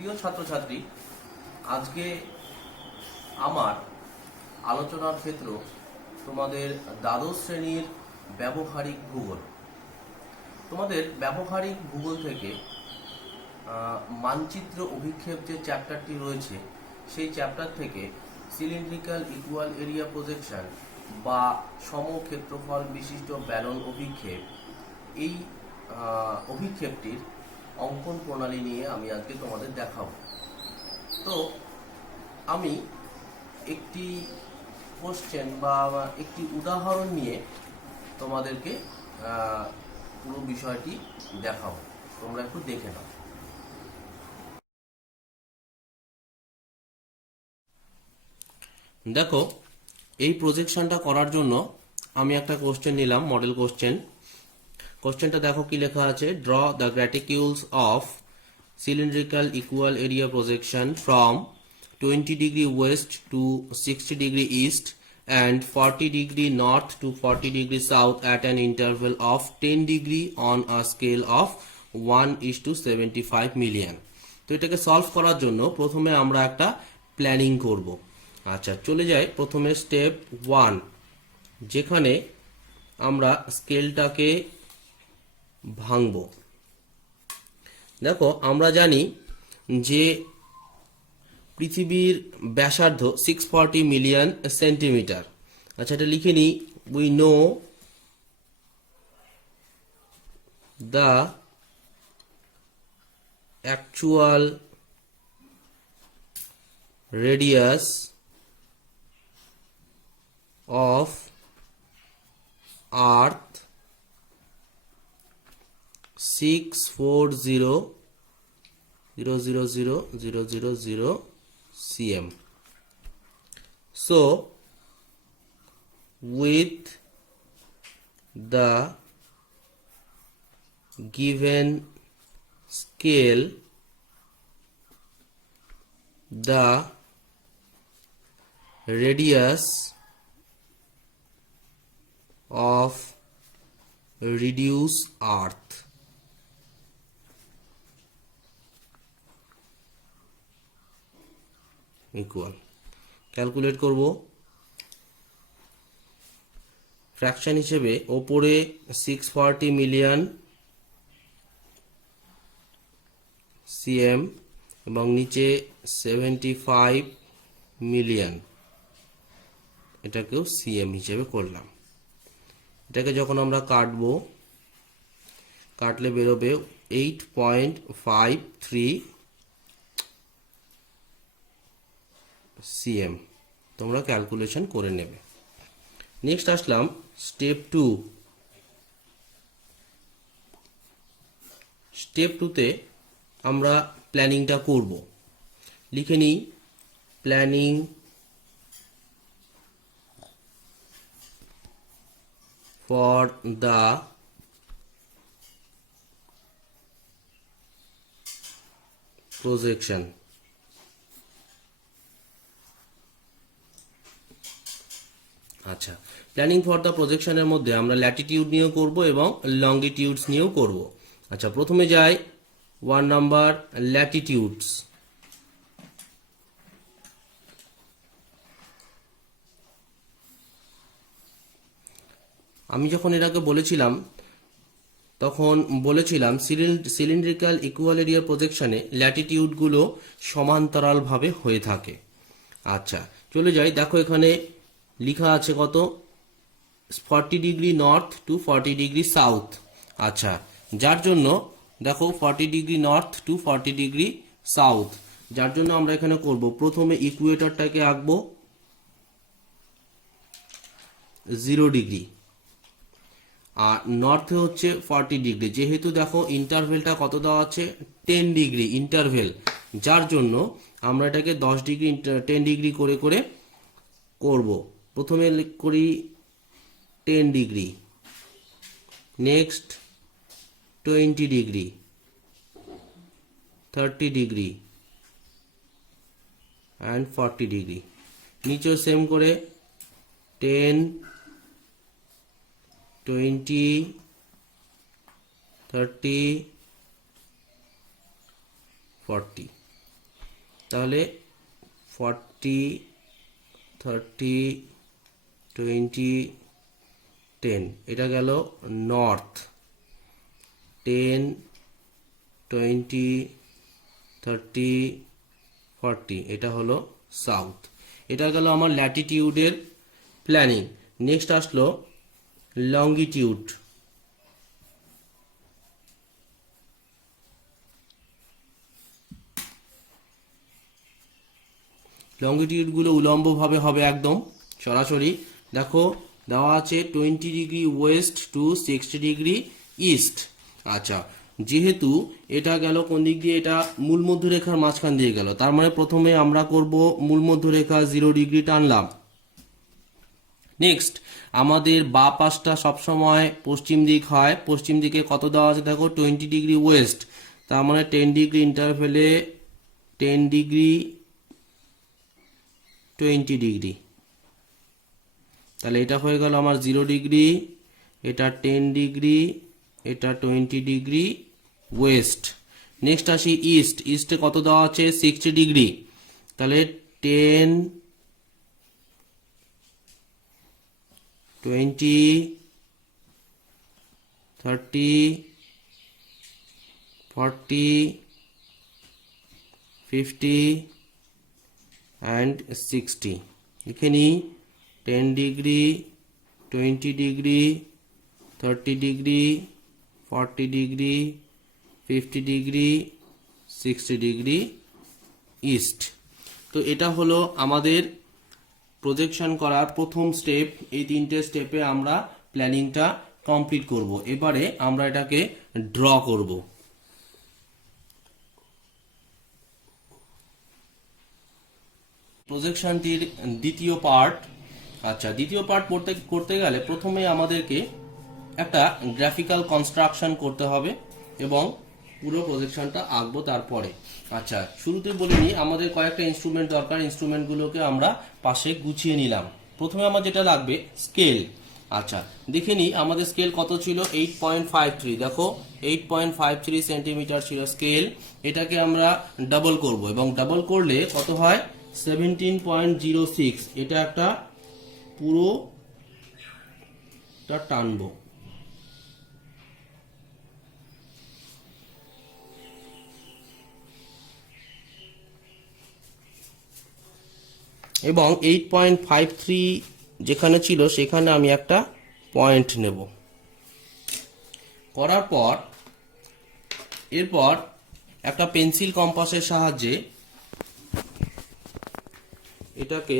প্রিয় ছাত্রছাত্রী, আজকে আমার আলোচনার ক্ষেত্র তোমাদের দ্বাদশ শ্রেণীর ব্যবহারিক ভূগোল। তোমাদের ব্যবহারিক ভূগোল থেকে মানচিত্র অভিক্ষেপ যে চ্যাপ্টারটি রয়েছে, সেই চ্যাপ্টার থেকে সিলিন্ড্রিক্যাল ইকুয়াল এরিয়া প্রজেকশন বা সমক্ষেত্রফল বিশিষ্ট ব্যালন অভিক্ষেপ, এই অভিক্ষেপটির অঙ্কন প্রণালী নিয়ে আমি আজকে তোমাদের দেখাবো। তো আমি একটি কোশ্চেন বা একটি উদাহরণ নিয়ে তোমাদেরকে পুরো বিষয়টি দেখাবো, তোমরা একটু দেখে নাও। দেখো, এই প্রজেকশনটা করার জন্য আমি একটা কোশ্চেন নিলাম, মডেল কোশ্চেন। কোশ্চেনটা দেখো কি লেখা আছে, draw the graticules of cylindrical equal area projection from 20 degree west to 60 degree east and 40 degree north to 40 degree south at an interval of 10 degree on a scale of 1:75 million। তো এটাকে solve করার জন্য প্রথমে আমরা একটা planning করব। আচ্ছা, চলে যাই প্রথমে স্টেপ 1, যেখানে আমরা স্কেলটাকে ভাঙবো। দেখো, আমরা জানি যে পৃথিবীর ব্যাসার্ধ 640 মিলিয়ন সেন্টিমিটার। আচ্ছা, এটা লিখে নিই। We know the actual radius of earth 640,000,000 cm. So with the given scale, the radius of reduced earth equal, calculate করব। ফ্র্যাকশন হিসেবে ওপরে 640 মিলিয়ন সিএম এবং নিচে 75 মিলিয়ন, এটাকেও সিএম হিসেবে করলাম। এটাকে যখন আমরা কাটলে বেরোবে 8.53 সিএম। তোমরা ক্যালকুলেশন করে নেবে। নেক্সট আসলাম স্টেপ 2। স্টেপ 2তে আমরা প্ল্যানিংটা করব। লিখে নিই, প্ল্যানিং ফর দ্য প্রজেকশন। আচ্ছা, প্ল্যানিং ফর দ্য প্রজেকশনের মধ্যে আমরা ল্যাটিটিউড নিয়েও করব এবং লঙ্গিটিউডস নিয়েও করব। আচ্ছা, প্রথমে যাই 1 নাম্বার ল্যাটিটিউডস। আমি যখন এর আগে বলেছিলাম তখন বলেছিলাম সিলিন্ড্রিক্যাল ইকুয়াল এরিয়া প্রজেকশনে ল্যাটিটিউডগুলো সমান্তরালভাবে হয়ে থাকে। আচ্ছা, চলে যাই। দেখো, এখানে লেখা আছে কত, 40 degree north two 40 degree south. আচ্ছা, যার জন্য দেখো 40 degree north two 40 degree south, যার জন্য আমরা এখানে করব প্রথমে ইকুয়েটরটাকে আঁকবো 0 ডিগ্রি, আর নর্থে হচ্ছে 40 ডিগ্রি। যেহেতু দেখো ইন্টারভেলটা কত দেওয়া আছে, 10 ডিগ্রি ইন্টারভেল, যার জন্য আমরা এটাকে 10 ডিগ্রি 10 ডিগ্রি করে করে করব। প্রথমে করি 10 degree, next 20 degree, 30 degree and 40 degree. নিচেও সেম করে 10, 20, 30, 40। তাহলে 40, 30, 20, 10 এটা গেল নর্থ, 10, 20, 30, 40 এটা হলো সাউথ। এটা গেল আমার ল্যাটিটিউডের প্ল্যানিং। নেক্সট আসলো লঙ্গিটিউড। লঙ্গিটিউডগুলো উলম্বভাবে হবে, একদম সরাসরি। দেখো দেওয়া আছে 20 degree west to 60 degree east. আচ্ছা, যেহেতু এটা গেল কোন দিক দিয়ে, এটা মূল মধ্যরেখার মাঝখান দিয়ে গেল, তার মানে প্রথমে আমরা করব মূল মধ্যরেখা 0 ডিগ্রি টানলাম। নেক্সট আমাদের বা পাশটা সবসময় পশ্চিম দিক হয়, পশ্চিম দিকে কত দেওয়া আছে দেখো 20 ডিগ্রি ওয়েস্ট, তার মানে 10 ডিগ্রি ইন্টারভেলে 10 ডিগ্রি 20 ডিগ্রি, তাহলে এটা হয়ে গেল আমার 0 ডিগ্রি, এটা 10 ডিগ্রি, এটা 20 ডিগ্রি ওয়েস্ট। নেক্সট আসি ইস্ট। ইস্টে কত দেওয়া আছে 60 ডিগ্রি, তাহলে 10, 20, 30, 40, 50 and 60। এখানে 10 degree, 20 degree, 30 degree, 40 degree, 50 degree, 60 degree east. তো এটা হলো আমাদের প্রজেকশন করার প্রথম স্টেপ। এই তিনটে স্টেপে আমরা প্ল্যানিংটা কমপ্লিট করব। এবারে আমরা এটাকে ড্র করব। প্রজেকশনটির দ্বিতীয় পার্ট। আচ্ছা, দ্বিতীয় পার্ট করতে গেলে প্রথমে আমাদেরকে একটা গ্রাফিক্যাল কনস্ট্রাকশন করতে হবে এবং পুরো প্রজেকশনটা আঁকবো তারপরে। আচ্ছা, শুরুতে বলিনি আমাদের কয়েকটা ইনস্ট্রুমেন্ট দরকার, ইনস্ট্রুমেন্টগুলোকে আমরা পাশে গুছিয়ে নিলাম। প্রথমে আমার যেটা লাগবে স্কেল। আচ্ছা, দেখে নিই আমাদের স্কেল কত ছিল, 8.53। দেখো 8.53 সেন্টিমিটার ছিল স্কেল। এটাকে আমরা ডাবল করব এবং ডাবল করলে কত হয় 17.06। এটা একটা পুরোটা টানবো। এবং 8.53 যেখানে ছিল সেখানে আমি একটা পয়েন্ট নেব। করার পর এরপর একটা পেন্সিল কম্পাসের সাহায্যে এটাকে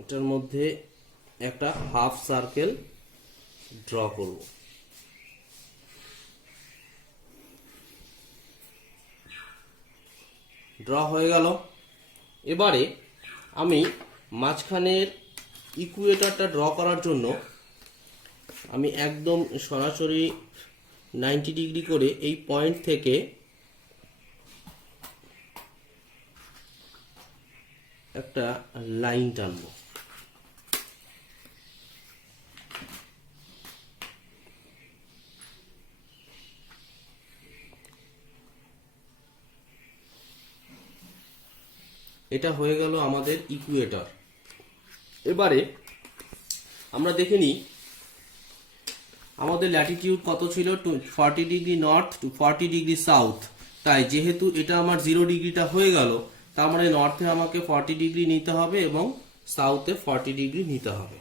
এটার মধ্যে একটা হাফ সার্কেল ড্র করব। ড্র হয়ে গেল। এবারে আমি মাঝখানের ইকুয়েটরটা ড্র করার জন্য আমি একদম সরাসরি 90 ডিগ্রি করে এই পয়েন্ট থেকে একটা লাইন টানবো। এটা হয়ে গেল আমাদের ইকুয়েটর। এবারে আমরা দেখে নিই আমাদের ল্যাটিটিউড কত ছিল, 40 degree north two 40 degree south. তাই যেহেতু এটা আমার 0 ডিগ্রিটা হয়ে গেল, তার মানে নর্থে আমাকে 40 ডিগ্রি নিতে হবে এবং সাউথে 40 ডিগ্রি নিতে হবে।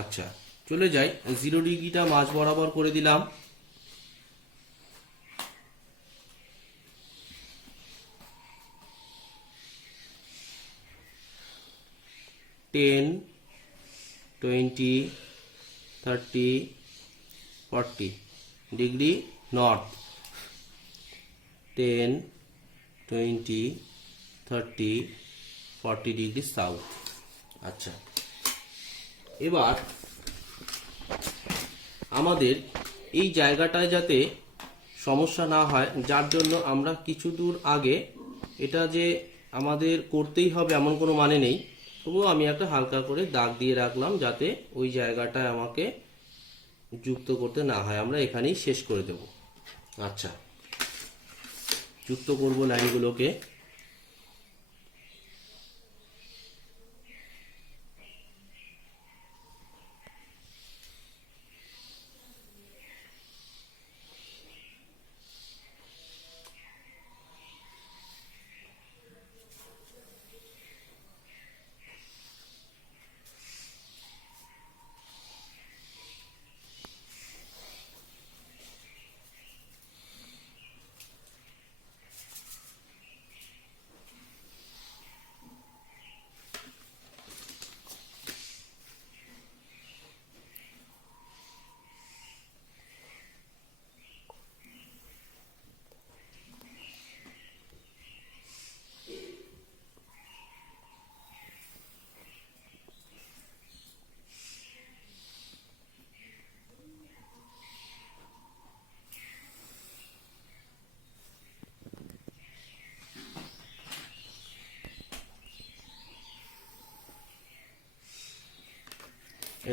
আচ্ছা, চলে যাই, 0 ডিগ্রিটা মাঝ বরাবর করে দিলাম। Ten, 20, 30, 40 degree north, 10, 20, 30, 40 degree south. আচ্ছা, এবার আমাদের এই জায়গাটায় যাতে সমস্যা না হয়, যার জন্য আমরা কিছু দূর আগে, এটা যে আমাদের করতেই হবে এমন কোনো মানে নেই, তবুও আমি একটা হালকা করে দাগ দিয়ে রাখলাম যাতে ওই জায়গাটায় আমাকে যুক্ত করতে না হয়। আমরা এখানেই শেষ করে দেব। আচ্ছা, যুক্ত করব লাইনগুলোকে।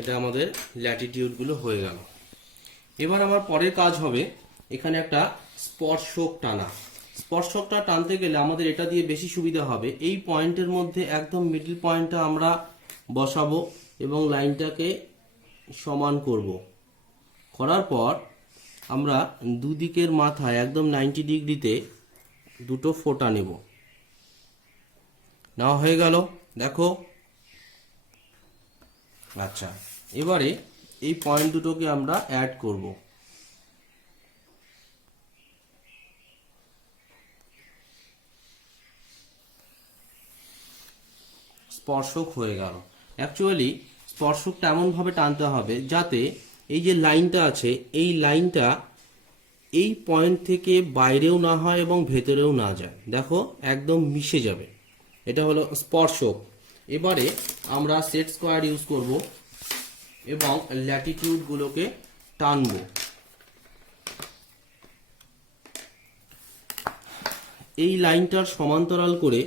এটা আমাদের ল্যাটিটিউডগুলো হয়ে গেল। এবার আমার পরের কাজ হবে এখানে একটা স্পর্শক টানা। স্পর্শকটা টানতে গেলে আমাদের এটা দিয়ে বেশি সুবিধা হবে। এই পয়েন্টের মধ্যে একদম মিডল পয়েন্টটা আমরা বসাবো এবং লাইনটাকে সমান করব। করার পর আমরা দুদিকের মাথায় একদম 90 ডিগ্রিতে দুটো ফোঁটা নেব। নেওয়া হয়ে গেল, দেখো। আচ্ছা, এবারে এই পয়েন্ট দুটোকে আমরা অ্যাড করব। স্পর্শক হয়ে গেল। অ্যাকচুয়ালি স্পর্শকটা এমনভাবে টানতে হবে যাতে এই যে লাইনটা আছে এই লাইনটা এই পয়েন্ট থেকে বাইরেও না হয় এবং ভেতরেও না যায়। দেখো একদম মিশে যাবে। এটা হলো স্পর্শক। এবারে আমরা সেট স্কোয়ার ইউজ করব এবং ল্যাটিটিউডগুলোকে টানবো। এই লাইনটার সমান্তরাল করে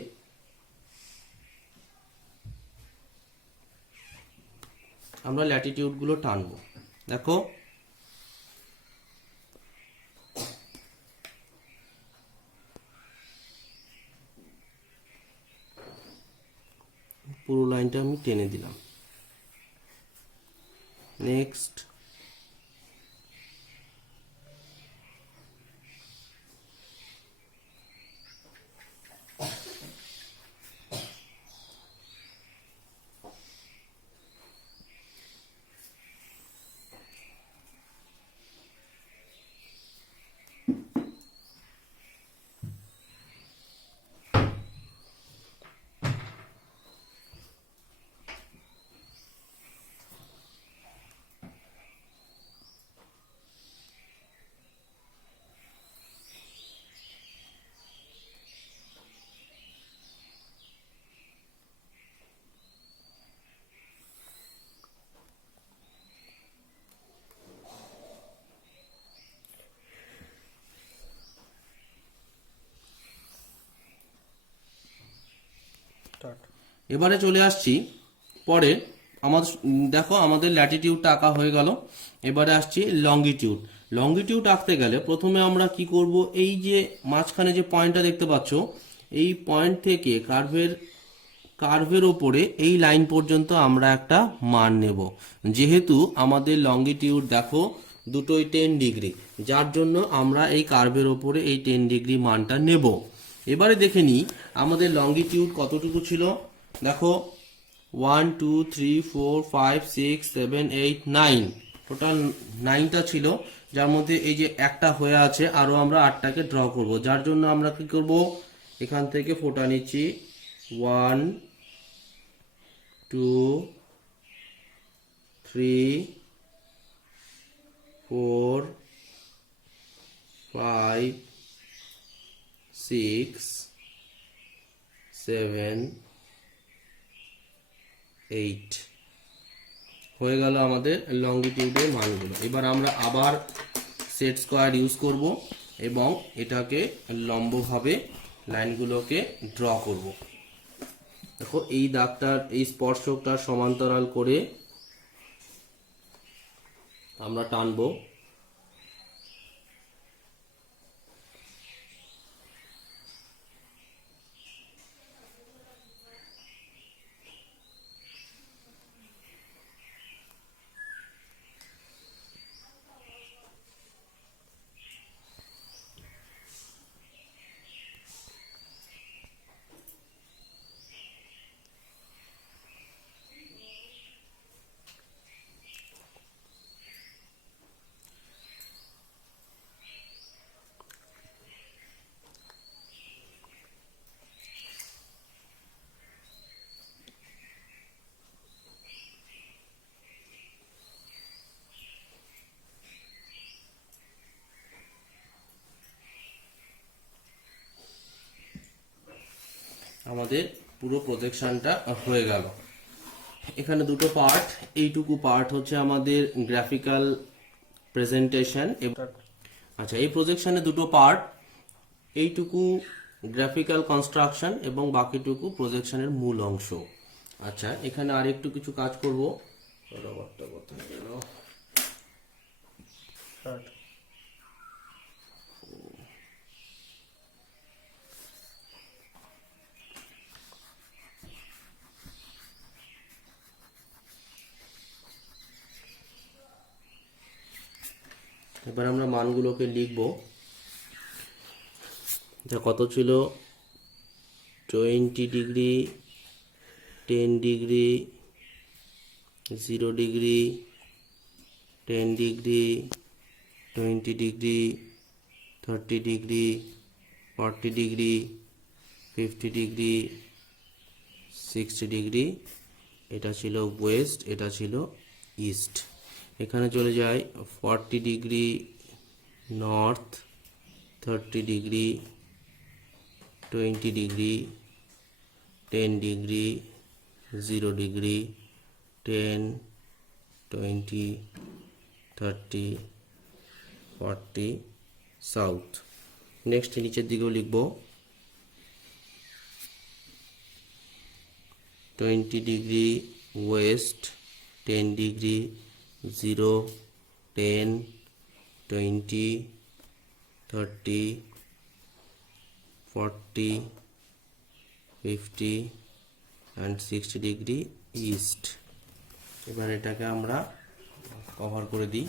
আমরা ল্যাটিটিউডগুলো টানবো। দেখো পুরো লাইনটা আমি টেনে দিলাম। নেক্সট, এবারে চলে আসছি পরে। আমাদের দেখো আমাদের ল্যাটিটিউডটা আঁকা হয়ে গেল। এবারে আসছি লঙ্গিটিউড। লঙ্গিটিউড আঁকতে গেলে প্রথমে আমরা কি করব, এই যে মাঝখানে যে পয়েন্টটা দেখতে পাচ্ছ এই পয়েন্ট থেকে কার্ভের ওপরে এই লাইন পর্যন্ত আমরা একটা মান নেব। যেহেতু আমাদের লঙ্গিটিউড দেখো দুটোই 10 ডিগ্রি, যার জন্য আমরা এই কার্ভের ওপরে এই 10 ডিগ্রি মানটা নেব। এবারে দেখে নিই আমাদের লঙ্গিটিউড কতটুকু ছিল। দেখো 1 2 3 4 5 6 7 8 9, টোটাল 9টা ছিল, যার মধ্যে এই যে একটা হয়ে আছে, আরও আমরা 8টাকে ড্র করব। যার জন্য আমরা কি করব, এখান থেকে ফোঁটা নিচ্ছি 1 2 3 4 5 6 7 8 হয়ে গেল আমাদের লঙ্গিটিউডের মানগুলো। এবার আমরা আবার সেট স্কোয়ার ইউজ করব এবং এটাকে লম্বভাবে লাইনগুলোকে ড্র করব। দেখো এই দাগটার এই স্পর্শকটার সমান্তরাল করে আমরা টানবো। আমাদের পুরো প্রজেকশনটা হয়ে গেল। এখানে দুটো পার্ট, এইটুকু পার্ট হচ্ছে আমাদের গ্রাফিক্যাল প্রেজেন্টেশন। আচ্ছা, এই প্রজেকশনে দুটো পার্ট, এইটুকু গ্রাফিক্যাল কনস্ট্রাকশন এবং বাকিটুকু প্রজেকশনের মূল অংশ। আচ্ছা, এখানে আর একটু কিছু কাজ করব। এবার আমরা মানগুলোকে লিখব। যা কত ছিল, 20 degree, 10 degree, 0 degree, 10 degree, 20 degree, 30 degree, 40 degree, 50 degree, 60 degree. এটা ছিল ওয়েস্ট, এটা ছিল ইস্ট। এখানে চলে যায় 40 degree north, 30 degree, 20 degree, 10 degree, 0 degree, 10, 20, 30, 40 south. Next নিচের দিকেও লিখব 20 degree West, 10 degree, 0, 10, 20, 30, 40, 50 and 60 degree east. এবার এটাকে আমরা কভার করে দিই।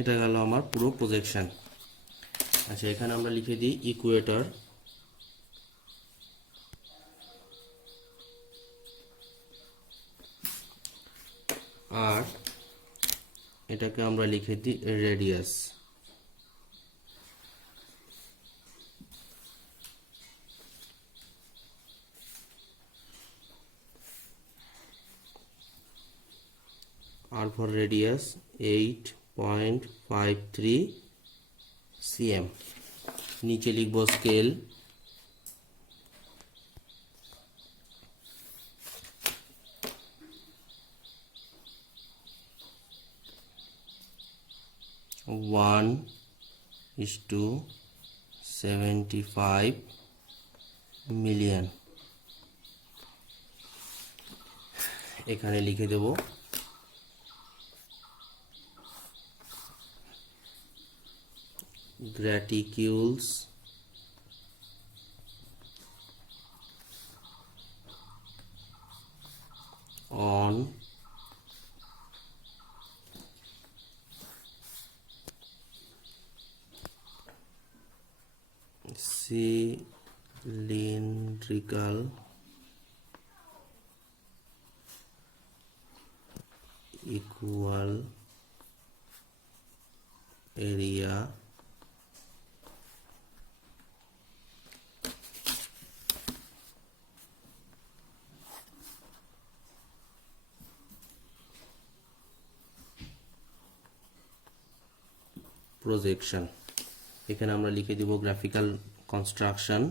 এটা গেল আমার পুরো প্রজেকশন। আচ্ছা, এখানে আমরা লিখে দিই ইকুয়েটর। আর এটাকে আমরা লিখে দিই রেডিয়াস। আর ফর রেডিয়াস 8.53 cm। নিচে লিখব scale. One is to 75 million. এখানে লিখে দেব graticules on cylindrical equal area projection. এখানে আমরা লিখে দিব গ্রাফিক্যাল কনস্ট্রাকশন।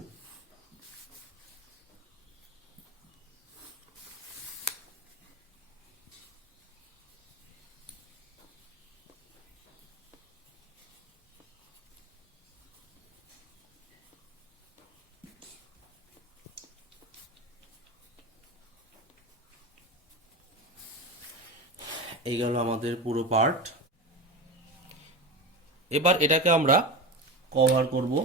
এই গেল আমাদের পুরো পার্ট। এবার এটাকে আমরা কভার করব।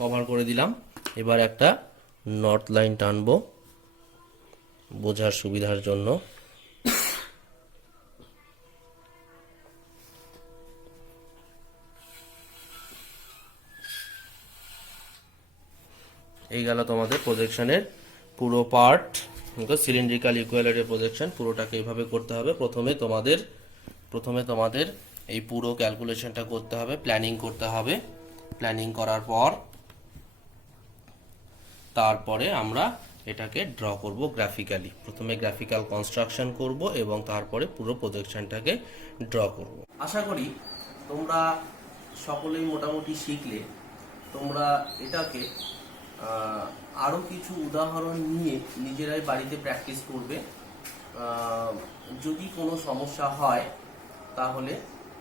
কভার করে দিলাম। এবার একটা নর্থ লাইন টানবো বোঝার সুবিধার জন্য। এই গেল তোমাদের প্রজেকশনের পুরো পার্ট। সিলিন্ড্রিক্যাল ইকুয়ালিটি প্রজেকশন পুরোটাকে এইভাবে করতে হবে। প্রথমে তোমাদের এই পুরো ক্যালকুলেশনটা করতে হবে, প্ল্যানিং করতে হবে। প্ল্যানিং করার পর তারপরে আমরা এটাকে ড্র করব গ্রাফিক্যালি। প্রথমে গ্রাফিক্যাল কনস্ট্রাকশন করব এবং তারপরে পুরো প্রজেকশনটাকে ড্র করব। আশা করি তোমরা সকলেই মোটামুটি শিখলে। তোমরা এটাকে আরও কিছু উদাহরণ নিয়ে নিজেরাই বাড়িতে প্র্যাকটিস করবে। যদি কোনো সমস্যা হয় তাহলে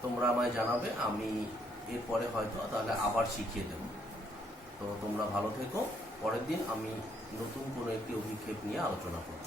তোমরা আমায় জানাবে, আমি এরপরে হয়তো তাহলে আবার শিখিয়ে দেব। তো তোমরা ভালো থেকো। পরের দিন আমি নতুন কোনো একটি অভিক্ষেপ নিয়ে আলোচনা করব।